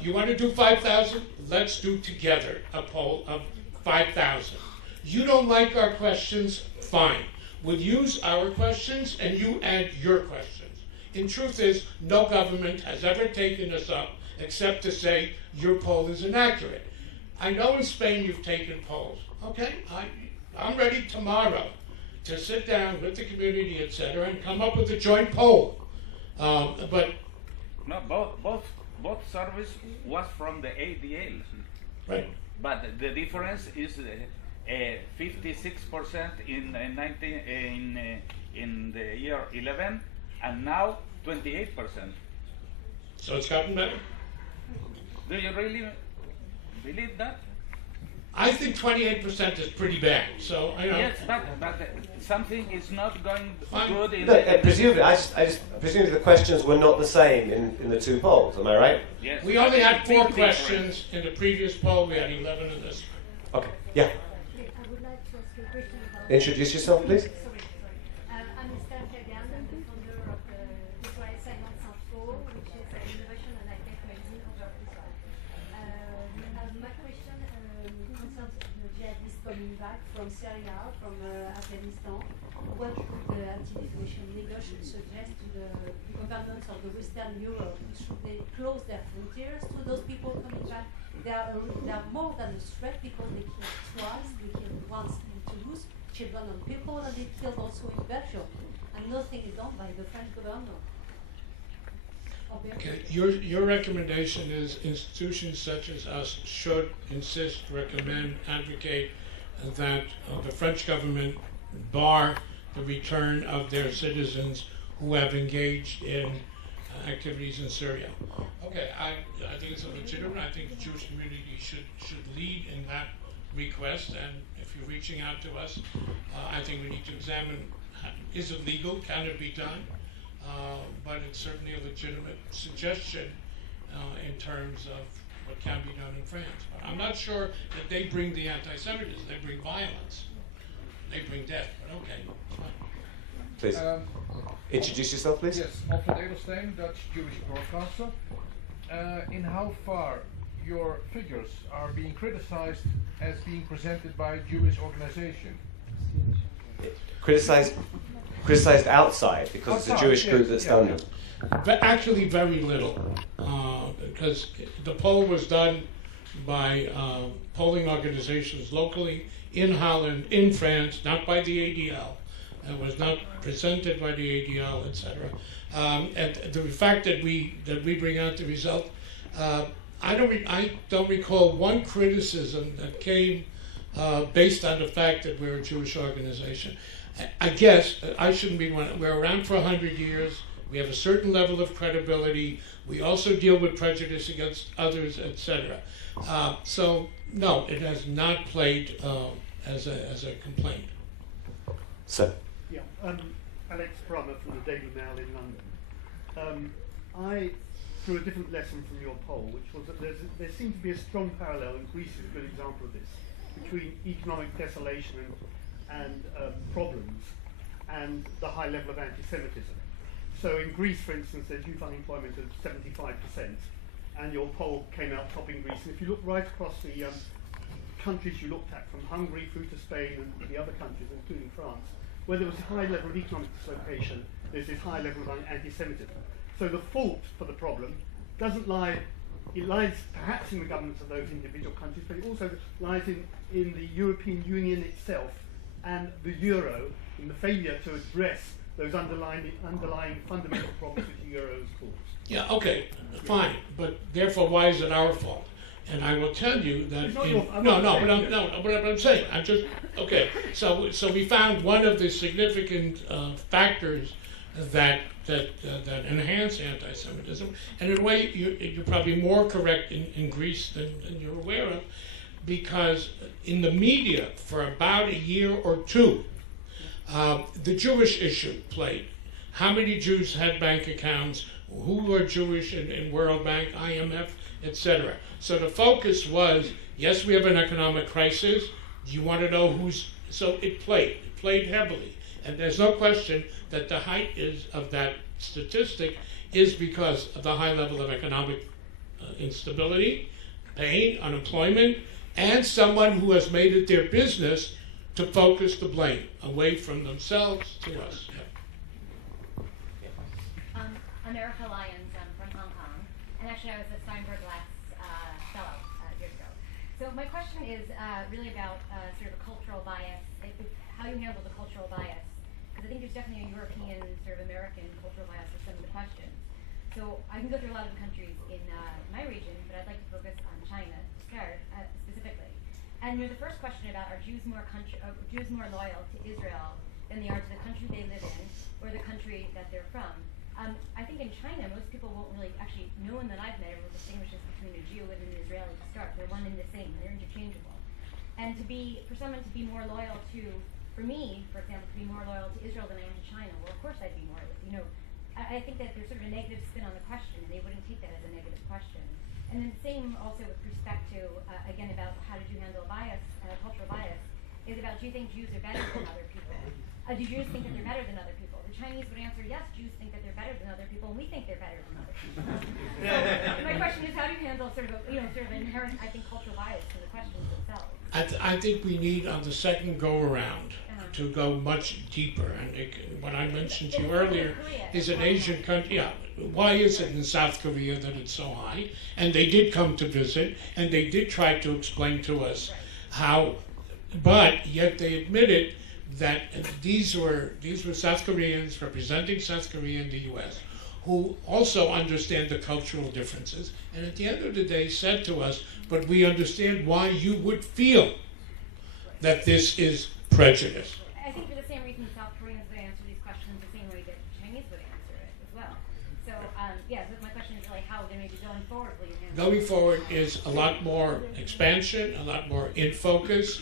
You want to do 5,000? Let's do together a poll of 5,000. You don't like our questions? Fine. We'll use our questions and you add your questions. In truth is, no government has ever taken us up except to say your poll is inaccurate. I know in Spain you've taken polls. Okay, I'm ready tomorrow to sit down with the community, etc., and come up with a joint poll. But no, both surveys was from the ADL, right. But the difference is 56% in the year 11, and now 28%. So it's gotten better. Do you really believe that? I think 28% is pretty bad. So I know. Yes, but something is not going good in No, presumably, presumably the questions were not the same in the two polls. Am I right? Yes. We only had 4 Big questions in the previous poll. We had 11 in this. Okay. Yeah. I would like to ask you a question about... Introduce yourself, please. Sorry. I'm Mr. Kagan. I'm the founder of the Israel Silence Info, which is an innovation and high-tech magazine over Israel. My question concerns the jihadists coming back from Syria, from Afghanistan. What would the Anti-Defamation League should suggest to the governments of the Western Europe? Should they close their frontiers to those people coming back? They are more than a threat because they killed twice. They killed once in Toulouse, children and people, and they killed also in Belgium. And nothing is done by the French government. Okay. Your recommendation is institutions such as us should insist, recommend, advocate that the French government bar the return of their citizens who have engaged in activities in Syria. Okay, I think it's legitimate. I think the Jewish community should lead in that request, and if you're reaching out to us, I think we need to examine, is it legal, can it be done? But it's certainly a legitimate suggestion in terms of what can be done in France. But I'm not sure that they bring the anti-Semitism, they bring violence. They bring death, but okay, fine. Please. Introduce yourself, please. Yes, Moderator, Dutch Jewish broadcaster. In how far your figures are being criticized as being presented by a Jewish organization? Criticized outside because it's a Jewish group that's done them. But actually very little, because the poll was done by polling organizations locally in Holland, in France, not by the ADL. It was not presented by the ADL, etc. And the fact that we bring out the result, I don't recall one criticism that came based on the fact that we're a Jewish organization. I guess I shouldn't be one. We're around for 100 years. We have a certain level of credibility. We also deal with prejudice against others, etc. So no, it has not played as a complaint. So. Yeah, Alex Brummer from the Daily Mail in London. I drew a different lesson from your poll, which was that there seems to be a strong parallel, and Greece is a good example of this, between economic desolation and problems and the high level of anti-Semitism. So in Greece, for instance, there's youth unemployment of 75%, and your poll came out topping Greece. And if you look right across the countries you looked at, from Hungary through to Spain and the other countries, including France, where there was a high level of economic dislocation, there's this high level of anti-Semitism. So the fault for the problem doesn't lie, it lies perhaps in the governments of those individual countries, but it also lies in the European Union itself and the euro, in the failure to address those underlying fundamental problems which the euro has caused. Yeah, okay, fine, but therefore why is it our fault? And I will tell you that but I'm saying, I'm just, okay, so we found one of the significant factors that enhance anti-Semitism, and in a way you're probably more correct in Greece than you're aware of, because in the media for about a year or two, the Jewish issue played. How many Jews had bank accounts? Who were Jewish in World Bank, IMF, etc. So the focus was, yes, we have an economic crisis. Do you want to know who's... So it played heavily. And there's no question that the height of that statistic is because of the high level of economic instability, pain, unemployment, and someone who has made it their business to focus the blame away from themselves to us. Yeah. I'm Erica Lyons. I'm from Hong Kong, and actually I was a Steinberg Glass fellow years ago. So my question is really about sort of a cultural bias, how you handle the cultural bias, because I think there's definitely a European, sort of American cultural bias with some of the questions. So I can go through a lot of the countries in my region, but I'd like to focus on China to start specifically. And the first question about are Jews more loyal to Israel than they are to the country they live in or the country that they're from. I think in China, most people won't really, actually, no one that I've met ever distinguishes between a Jew and an Israeli to start. They're one and the same. They're interchangeable. And for someone to be more loyal to, for me, for example, to be more loyal to Israel than I am to China, well, of course I'd be more, I think that there's sort of a negative spin on the question, and they wouldn't take that as a negative question. And then same also with respect to, again, about how did you handle bias, cultural bias, is about do you think Jews are better than other people? Do Jews think that they're better than other people? The Chinese would answer, yes, Jews think that they're better than other people, and we think they're better than other people. So my question is, how do you handle sort of inherent, I think, cultural bias in the questions themselves? I think we need on the second go-around to go much deeper. And what I mentioned to you earlier is an Asian country. Yeah, why is it in South Korea that it's so high? And they did come to visit, and they did try to explain to us how, but yet they admitted that these were South Koreans representing South Korea in the U.S. who also understand the cultural differences, and at the end of the day said to us, but we understand why you would feel that this is prejudice. I think for the same reason South Koreans would answer these questions the same way that Chinese would answer it as well. So, but my question is like how they may be going forward. Going forward is a lot more expansion, a lot more in focus,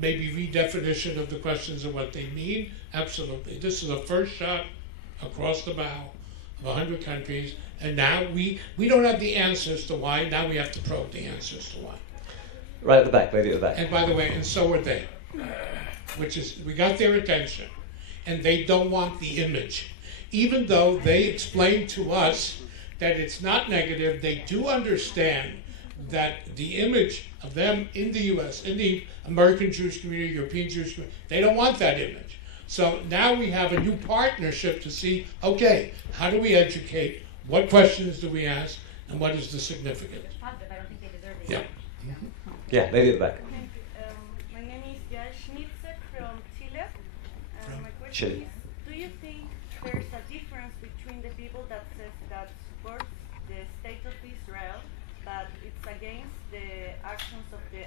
maybe redefinition of the questions and what they mean. Absolutely. This is a first shot across the bow of 100 countries, and now we don't have the answers to why. Now we have to probe the answers to why. Right at the back, lady at the back. And by the way, and so are they. Which is, we got their attention, and they don't want the image. Even though they explained to us that it's not negative, they do understand that the image of them in the U.S., in the American Jewish community, European Jewish community, they don't want that image. So now we have a new partnership to see, okay, how do we educate, what questions do we ask, and what is the significance? I don't think they deserve it. Yeah. Yeah, lady at the back. My name is Schnitzer from Chile. My question Chile. is, do you think there's a difference between the people that says that supports the state of Israel, but it's against the actions of the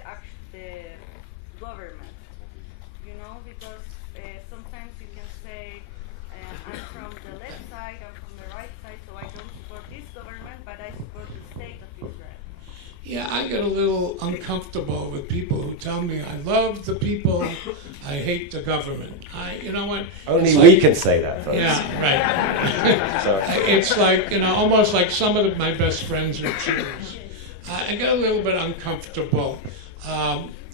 government? Because sometimes you can say, I'm from the left side, I'm from the right side, so I don't support this government, but I support the state of Israel. Yeah, I get a little uncomfortable with people who tell me I love the people, I hate the government. You know what? Only we can say that, folks. Yeah, right. It's like, almost like some of my best friends are Jews. I get a little bit uncomfortable.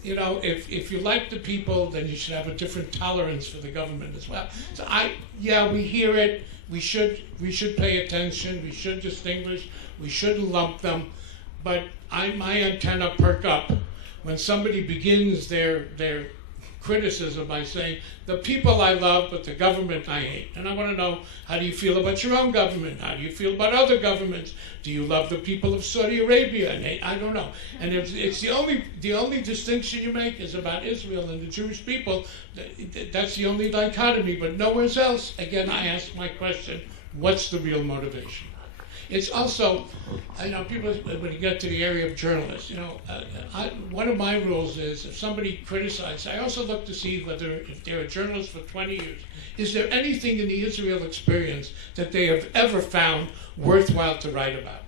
If you like the people, then you should have a different tolerance for the government as well. So we hear it. We should pay attention. We should distinguish. We shouldn't lump them. But my antenna perk up when somebody begins their criticism by saying, the people I love, but the government I hate. And I want to know, how do you feel about your own government? How do you feel about other governments? Do you love the people of Saudi Arabia? And I don't know. And it's the only distinction you make is about Israel and the Jewish people. That's the only dichotomy, but nowhere else. Again, I ask my question, what's the real motivation? It's also, people, when you get to the area of journalists, one of my rules is if somebody criticizes, I also look to see whether, if they're a journalist for 20 years, is there anything in the Israel experience that they have ever found worthwhile to write about?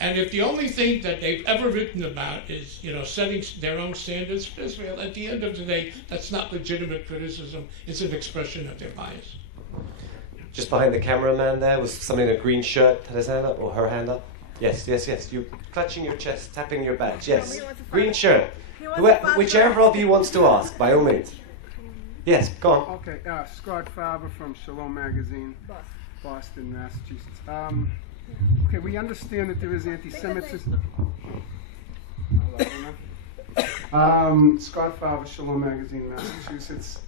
And if the only thing that they've ever written about is, setting their own standards for Israel, at the end of the day, that's not legitimate criticism. It's an expression of their bias. Just behind the cameraman there was somebody in a green shirt, had his hand up, or her hand up. Yes. You're clutching your chest, tapping your badge. Yes. Green shirt. Whichever of you wants to ask, by all means. Yes, go on. Okay, Scott Faber from Shalom Magazine. Boston, Massachusetts. Okay, we understand that there is anti-Semitism. Scott Favre, Shalom Magazine, Massachusetts.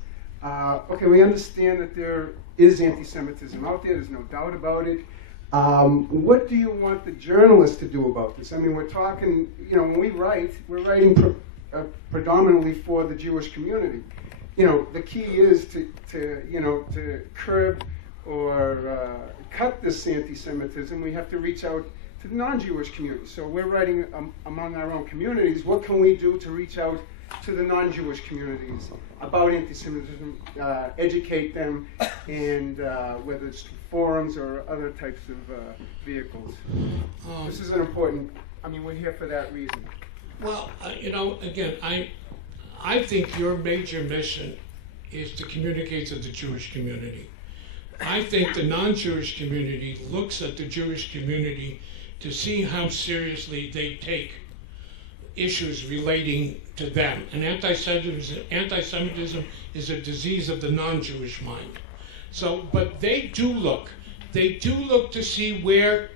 Okay, we understand that there is anti-Semitism out there. There's no doubt about it. What do you want the journalists to do about this? I mean, we're talking, you know, when we write, we're writing predominantly for the Jewish community. You know, the key is to curb or cut this anti-Semitism. We have to reach out to the non-Jewish community. So we're writing among our own communities. What can we do to reach out to the non-Jewish communities about anti-Semitism, educate them, and whether it's through forums or other types of vehicles. This is an important, I mean, we're here for that reason. Well, you know, again, I think your major mission is to communicate to the Jewish community. I think the non-Jewish community looks at the Jewish community to see how seriously they take issues relating to them. And anti-Semitism is a disease of the non-Jewish mind. So, but they do look to see where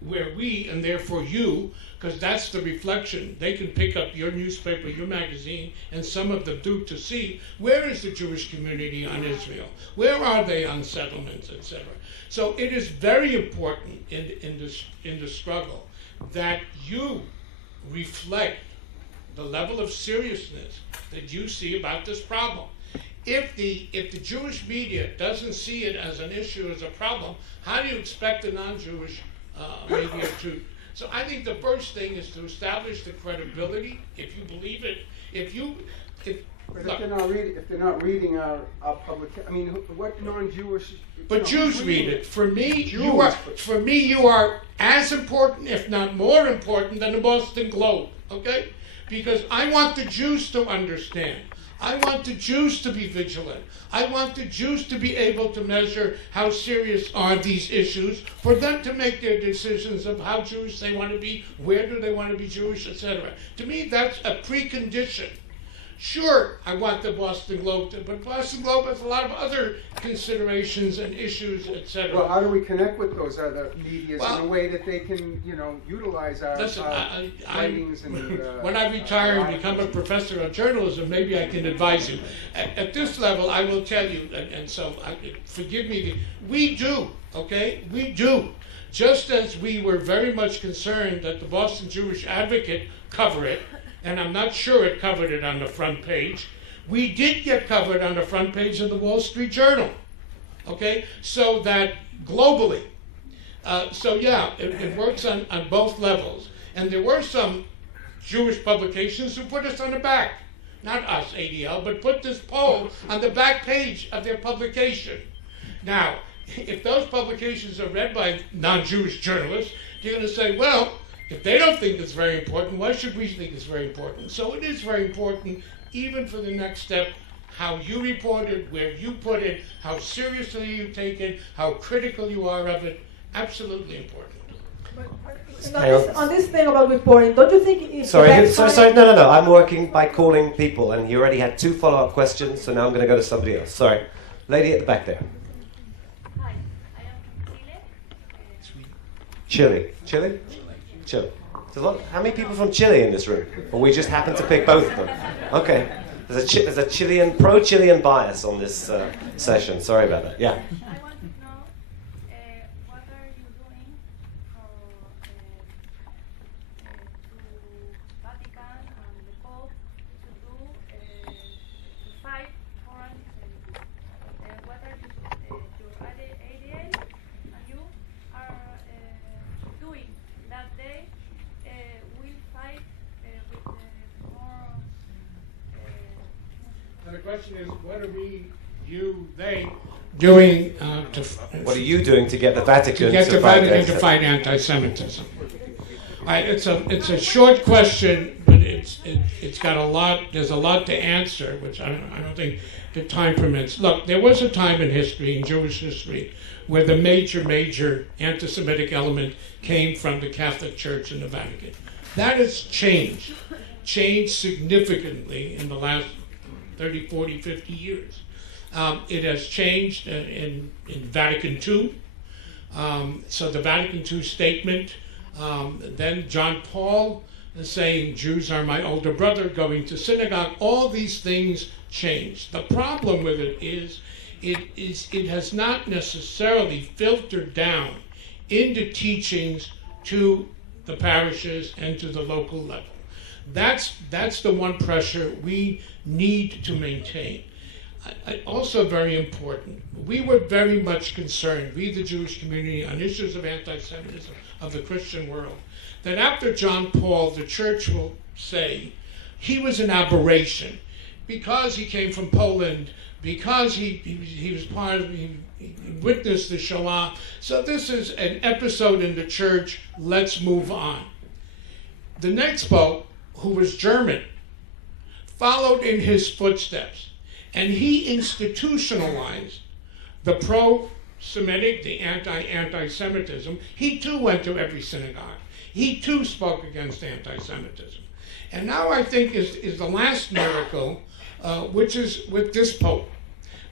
we, and therefore you, because that's the reflection. They can pick up your newspaper, your magazine, and some of them do, to see where is the Jewish community on Israel? Where are they on settlements, etc. So it is very important in the struggle that you reflect the level of seriousness that you see about this problem. If the Jewish media doesn't see it as an issue, as a problem, how do you expect the non-Jewish media to? So I think the first thing is to establish the credibility. If you believe it, But if they're not reading our public, I mean, what non-Jewish? But Jews read it. For me, you are as important, if not more important, than the Boston Globe. Okay, because I want the Jews to understand. I want the Jews to be vigilant. I want the Jews to be able to measure how serious are these issues, for them to make their decisions of how Jewish they want to be, where do they want to be Jewish, etc. To me, that's a precondition. Sure, I want the Boston Globe to, but Boston Globe has a lot of other considerations and issues, etc. Well, how do we connect with those other medias in a way that they can, you know, utilize our writings and when I retire and become a professor of journalism, maybe I can advise you. At this level, I will tell you, and so forgive me, we do, okay? We do. Just as we were very much concerned that the Boston Jewish Advocate cover it, and I'm not sure it covered it on the front page, we did get covered on the front page of the Wall Street Journal, okay? So that globally, so yeah, it works on both levels. And there were some Jewish publications who put us on the back, not us, ADL, but put this poll on the back page of their publication. Now, if those publications are read by non-Jewish journalists, you're going to say, well, if they don't think it's very important, why should we think it's very important? So it is very important, even for the next step, how you report it, where you put it, how seriously you take it, how critical you are of it. Absolutely important. On this thing about reporting, don't you think it's sorry, no. I'm working by calling people, and you already had 2 follow-up questions, so now I'm going to go to somebody else. Sorry. Lady at the back there. Hi, I am from Chile. Chile? Chile. How many people from Chile in this room? Or we just happen to pick both of them? Okay. There's a Chilean, pro-Chilean bias on this session. Sorry about that. Yeah. I want to know what are you doing for to Vatican and the Pope to do to fight for anti-Semitism? What are your ADA and you are doing that day? We fight with more. And the question is, what are they doing to? What are you doing to get the Vatican to fight anti-Semitism? It's a short question, but it's got a lot. There's a lot to answer, which I don't think the time permits. Look, there was a time in history, in Jewish history, where the major anti-Semitic element came from the Catholic Church and the Vatican. That has changed significantly in the last 30, 40, 50 years. It has changed in Vatican II. So the Vatican II statement, then John Paul is saying Jews are my older brother, going to synagogue. All these things changed. The problem with it is it has not necessarily filtered down into teachings to the parishes and to the local level. That's the one pressure we need to maintain. Also very important, we were very much concerned, we the Jewish community, on issues of anti-Semitism of the Christian world, that after John Paul, the church will say he was an aberration because he came from Poland, because he was part of, he witnessed the Shoah. So this is an episode in the church, let's move on. The next pope, who was German, followed in his footsteps, and he institutionalized the pro-Semitic, the anti-Semitism. He too went to every synagogue. He too spoke against anti-Semitism. And now I think is the last miracle, which is with this pope.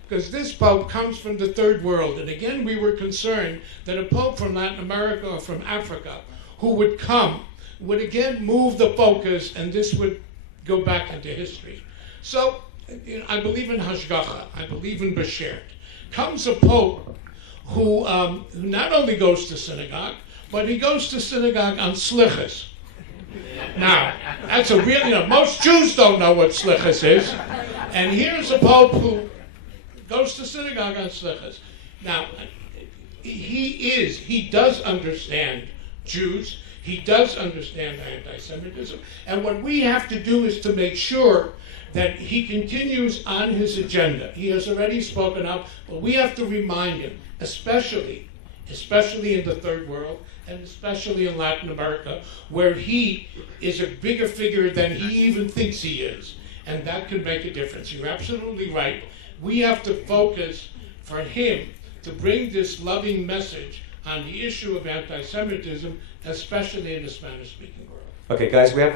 Because this pope comes from the third world. And again, we were concerned that a pope from Latin America or from Africa who would come would again move the focus, and this would go back into history. So, I believe in Hashgacha, I believe in Beshert. Comes a pope who not only goes to synagogue, but he goes to synagogue on slichus. Now, that's a real, most Jews don't know what slichus is. And here's a pope who goes to synagogue on slichus. Now, he does understand Jews. He does understand anti-Semitism. And what we have to do is to make sure that he continues on his agenda. He has already spoken up, but we have to remind him, especially in the third world, and especially in Latin America, where he is a bigger figure than he even thinks he is. And that can make a difference. You're absolutely right. We have to focus for him to bring this loving message on the issue of anti-Semitism, especially in the Spanish-speaking world. Okay, guys, we have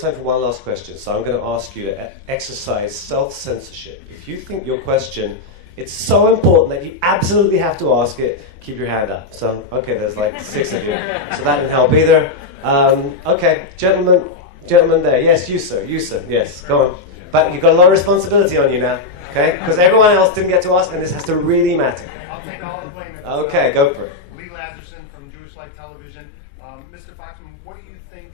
time for one last question. So I'm going to ask you to exercise self-censorship. If you think your question, it's so important that you absolutely have to ask it, keep your hand up. So, okay, there's like 6 of you. So that didn't help either. Okay, gentlemen there. Yes, you sir, yes, go on. But you've got a lot of responsibility on you now, okay? Because everyone else didn't get to ask, and this has to really matter. I'll take all the blame. Okay, go for it. From Jewish Life Television. Mr. Foxman, what do you think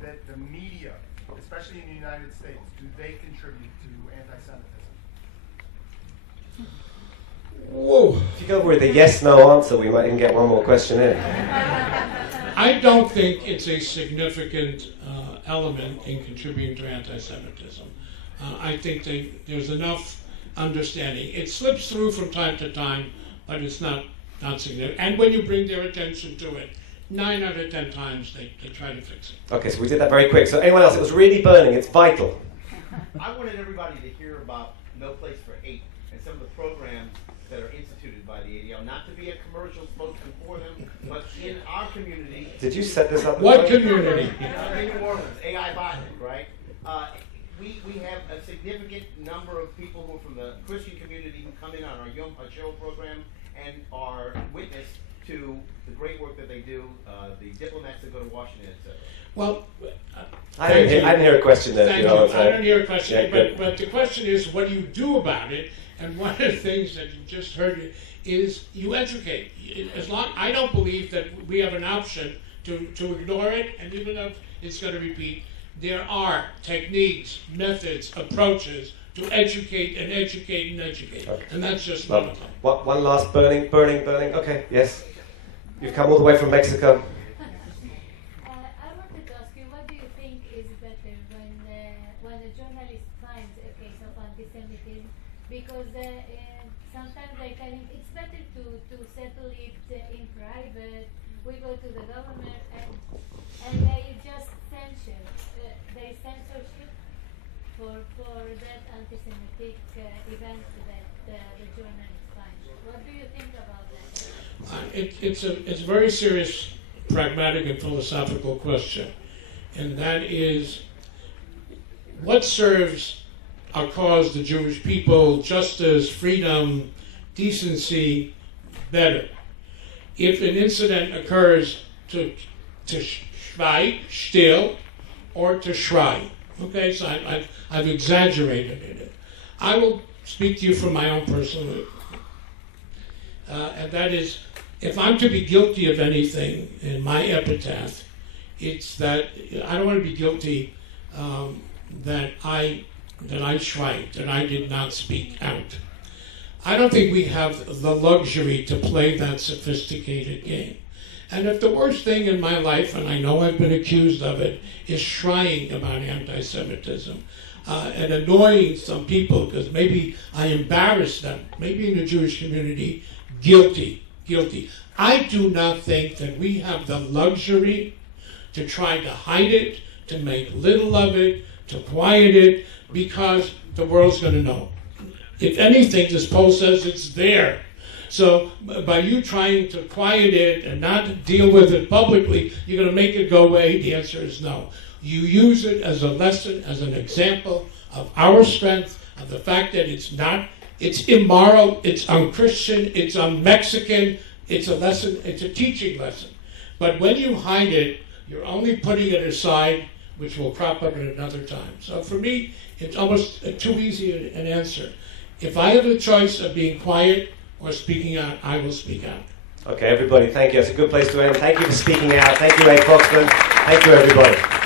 that the media, especially in the United States, do they contribute to anti-Semitism? Whoa. If you go with a yes-no answer, we might even get one more question in. I don't think it's a significant element in contributing to anti-Semitism. I think there's enough understanding. It slips through from time to time, but it's not significant. And when you bring their attention to it, 9 out of 10 times they try to fix it. Okay, so we did that very quick. So anyone else? It was really burning. It's vital. I wanted everybody to hear about No Place for Hate and some of the programs that are instituted by the ADL. Not to be a commercial spokesman for them, but in our community. Did you set this up? What community? In New Orleans, AI Botnick, right? We have a significant number of people who are from the Christian community who come in on our Yom HaShoah program and are witness to the great work that they do, the diplomats that go to Washington, etc. Well, I didn't hear a question there. Thank you. I don't hear a question, but the question is, what do you do about it? And one of the things that you just heard is you educate. I don't believe that we have an option to ignore it, and even if it's going to repeat, there are techniques, methods, approaches to educate and educate and educate. Okay. And that's just one of them. One last burning. Okay, yes. You've come all the way from Mexico. I wanted to ask you, what do you think is better when a journalist finds a case of anti-Semitism? Because sometimes they tell him it's better to settle it in private. We go to the government and they just censor. They censorship for that anti-Semitic event that the journalist finds. What do you think about that? It's a very serious, pragmatic and philosophical question, and that is, what serves our cause, the Jewish people, justice, freedom, decency better. If an incident occurs to schweig, still, or to schrei. Okay, so I've exaggerated it. I will speak to you from my own personal, and that is, if I'm to be guilty of anything in my epitaph, it's that I don't want to be guilty that I shrank, that I did not speak out. I don't think we have the luxury to play that sophisticated game. And if the worst thing in my life, and I know I've been accused of it, is shying about anti-Semitism and annoying some people because maybe I embarrass them, maybe in the Jewish community, guilty. I do not think that we have the luxury to try to hide it, to make little of it, to quiet it, because the world's going to know. If anything, this poll says it's there. So by you trying to quiet it and not deal with it publicly, you're going to make it go away? The answer is no. You use it as a lesson, as an example of our strength, of the fact that it's immoral, it's unchristian, it's un-Mexican, it's a lesson, it's a teaching lesson. But when you hide it, you're only putting it aside, which will crop up at another time. So for me, it's almost too easy an answer. If I have a choice of being quiet or speaking out, I will speak out. Okay, everybody, thank you. It's a good place to end. Thank you for speaking out. Thank you, Abe Foxman. Thank you, everybody.